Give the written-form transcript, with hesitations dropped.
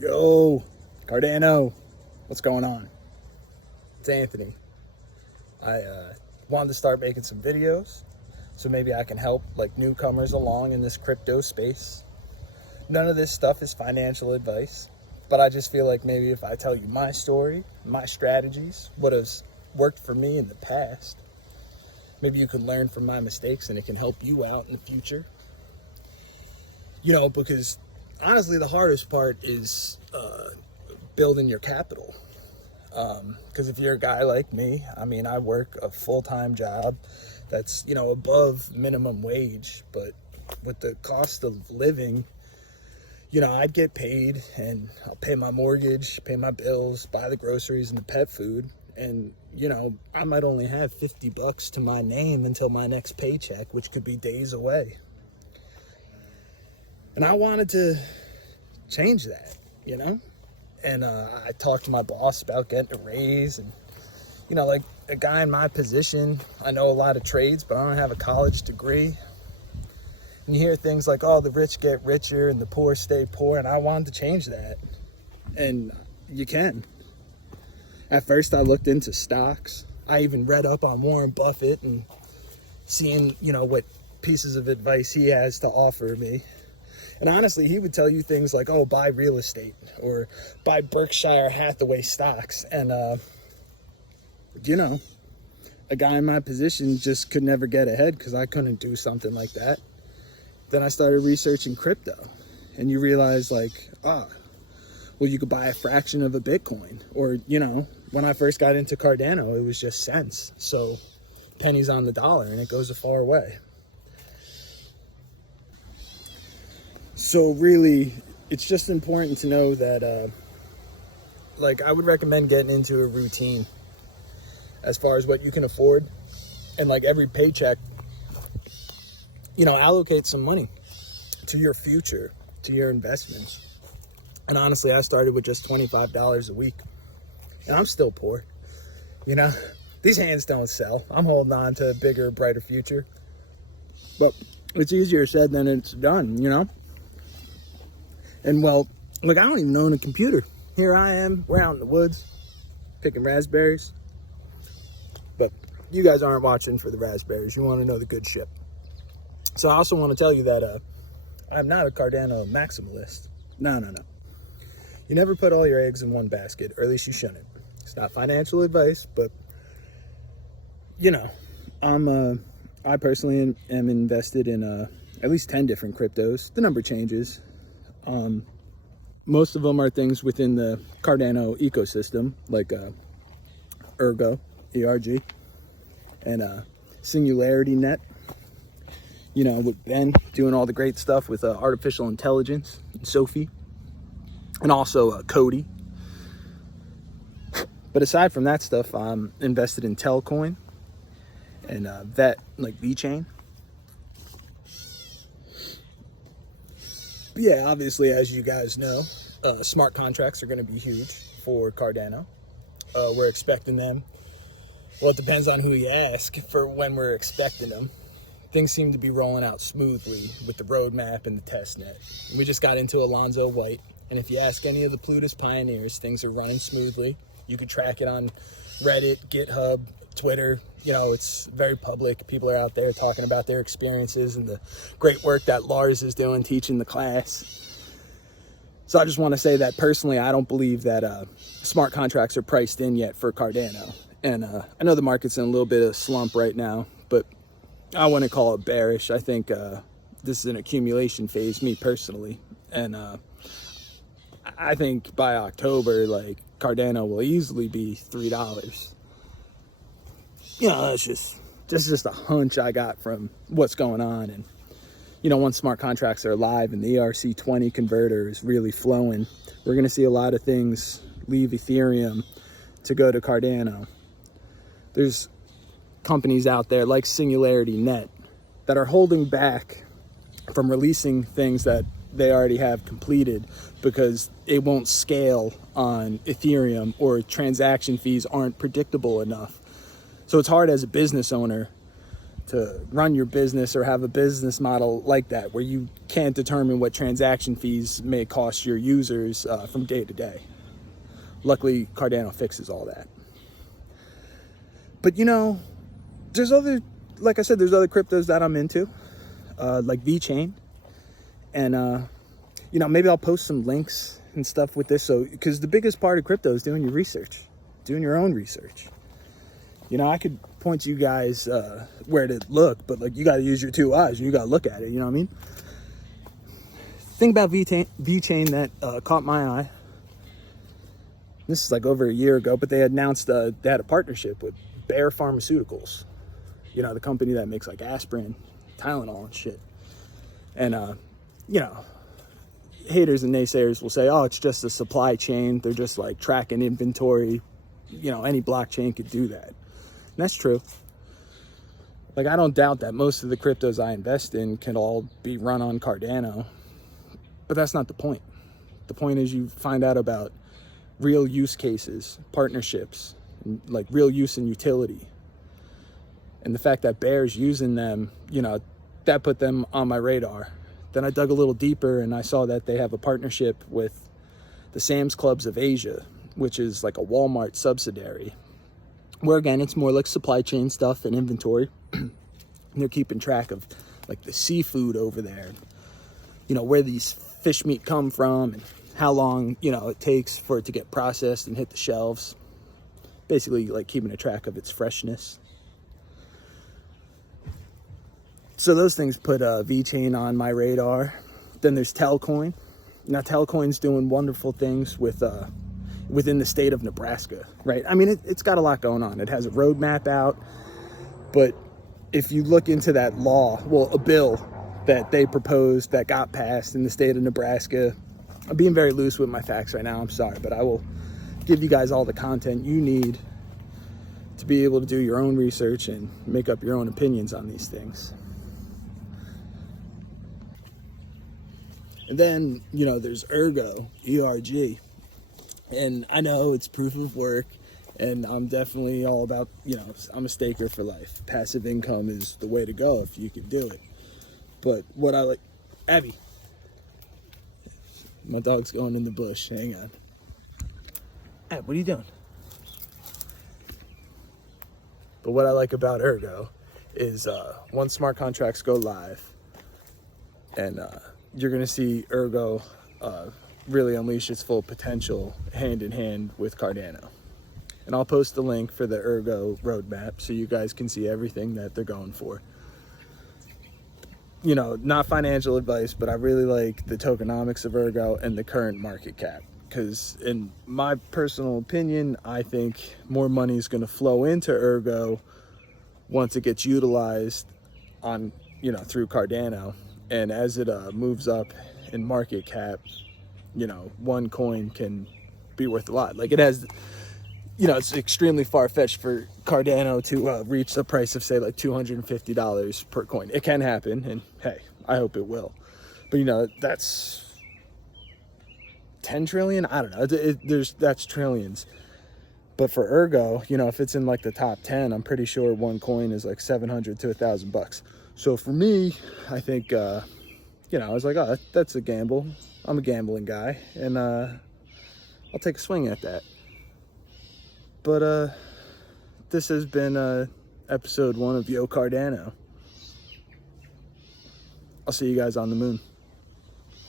Yo, Cardano, what's going on? It's Anthony. I wanted to start making some videos, so maybe I can help like newcomers along in this crypto space. None of this stuff is financial advice, but I just feel like maybe if I tell you my story, my strategies, what has worked for me in the past, maybe you can learn from my mistakes and it can help you out in the future. You know, because honestly, the hardest part is building your capital. Because if you're a guy like me, I mean, I work a full-time job that's, you know, above minimum wage, but with the cost of living, you know, I'd get paid and I'll pay my mortgage, pay my bills, buy the groceries and the pet food. And, you know, I might only have $50 to my name until my next paycheck, which could be days away. And I wanted to change that, you know? And I talked to my boss about getting a raise. And, you know, like a guy in my position, I know a lot of trades, but I don't have a college degree. And you hear things like, oh, the rich get richer and the poor stay poor. And I wanted to change that. And you can. At first, I looked into stocks. I even read up on Warren Buffett and seeing, you know, what pieces of advice he has to offer me. And honestly, he would tell you things like, oh, buy real estate or buy Berkshire Hathaway stocks. And, you know, a guy in my position just could never get ahead because I couldn't do something like that. Then I started researching crypto. And you realize, like, well, you could buy a fraction of a Bitcoin. Or, you know, when I first got into Cardano, it was just cents. So pennies on the dollar, and it goes a far way. So really, it's just important to know that, like, I would recommend getting into a routine as far as what you can afford. And like every paycheck, you know, allocate some money to your future, to your investments. And honestly, I started with just $25 a week. And I'm still poor. You know, these hands don't sell. I'm holding on to a bigger, brighter future. But it's easier said than it's done, you know? And well, look, I don't even own a computer. Here I am, we're out in the woods, picking raspberries. But you guys aren't watching for the raspberries. You want to know the good shit. So I also want to tell you that I'm not a Cardano maximalist. No. You never put all your eggs in one basket, or at least you shouldn't. It's not financial advice, but, you know, I personally am invested in at least 10 different cryptos. The number changes. Most of them are things within the Cardano ecosystem, like Ergo ERG and Singularity Net. You know, with Ben doing all the great stuff with artificial intelligence, Sophie, and also Cody. But aside from that stuff, I'm invested in Telcoin and VChain. Yeah, obviously, as you guys know, smart contracts are going to be huge for Cardano. We're expecting them. Well, it depends on who you ask for when we're expecting them. Things seem to be rolling out smoothly with the roadmap and the testnet. And we just got into Alonzo White. And if you ask any of the Plutus pioneers, things are running smoothly. You can track it on Reddit, GitHub, Twitter. You know, it's very public. People are out there talking about their experiences and the great work that Lars is doing teaching the class. So I just want to say that personally, I don't believe that smart contracts are priced in yet for Cardano. And I know the market's in a little bit of a slump right now, but I wouldn't call it bearish. I think this is an accumulation phase, me personally. And I think by October, like, Cardano will easily be $3. You know, that's just a hunch I got from what's going on. And, you know, once smart contracts are live and the ERC20 converter is really flowing, we're going to see a lot of things leave Ethereum to go to Cardano. There's companies out there like Singularity Net that are holding back from releasing things that they already have completed because it won't scale on Ethereum or transaction fees aren't predictable enough. So it's hard as a business owner to run your business or have a business model like that, where you can't determine what transaction fees may cost your users from day to day. Luckily, Cardano fixes all that. But, you know, there's other, like I said, there's other cryptos that I'm into, like VChain. And, you know, maybe I'll post some links and stuff with this. So, because the biggest part of crypto is doing your research, doing your own research. You know, I could point you guys where to look, but like, you got to use your two eyes and you got to look at it. You know what I mean? Thing about VChain that caught my eye. This is like over a year ago, but they announced they had a partnership with Bayer Pharmaceuticals. You know, the company that makes like aspirin, Tylenol and shit. And, you know, haters and naysayers will say, oh, it's just a supply chain. They're just like tracking inventory. You know, any blockchain could do that. And that's true. Like, I don't doubt that most of the cryptos I invest in can all be run on Cardano, but that's not the point. The point is you find out about real use cases, partnerships, like real use and utility. And the fact that Bayer's using them, you know, that put them on my radar. Then I dug a little deeper and I saw that they have a partnership with the Sam's Clubs of Asia, which is like a Walmart subsidiary, where again, it's more like supply chain stuff and inventory. And they're keeping track of like the seafood over there, you know, where these fish meat come from and how long, you know, it takes for it to get processed and hit the shelves. Basically like keeping a track of its freshness. So those things put VChain on my radar. Then there's Telcoin. Now Telcoin's doing wonderful things with within the state of Nebraska, right? I mean, it's got a lot going on. It has a roadmap out, but if you look into that law, well, a bill that they proposed that got passed in the state of Nebraska, I'm being very loose with my facts right now, I'm sorry, but I will give you guys all the content you need to be able to do your own research and make up your own opinions on these things. And then, you know, there's Ergo ERG. And I know it's proof of work, and I'm definitely all about, you know, I'm a staker for life. Passive income is the way to go if you can do it. But what I like, Abby, my dog's going in the bush, hang on. Ab, what are you doing? But what I like about Ergo is once smart contracts go live, and you're gonna see Ergo really unleash its full potential hand in hand with Cardano. And I'll post the link for the Ergo roadmap so you guys can see everything that they're going for. You know, not financial advice, but I really like the tokenomics of Ergo and the current market cap. Because in my personal opinion, I think more money is going to flow into Ergo once it gets utilized on, you know, through Cardano. And as it moves up in market cap, you know, one coin can be worth a lot. Like, it has, you know, it's extremely far-fetched for Cardano to reach the price of, say, like $250 per coin. It can happen, and hey, I hope it will. But, you know, that's 10 trillion? I don't know. That's trillions. But for Ergo, you know, if it's in like the top 10, I'm pretty sure one coin is like $700 to $1,000. So for me, I think, you know, I was like, oh, that's a gamble. I'm a gambling guy, and I'll take a swing at that. But this has been episode 1 of Yo Cardano. I'll see you guys on the moon.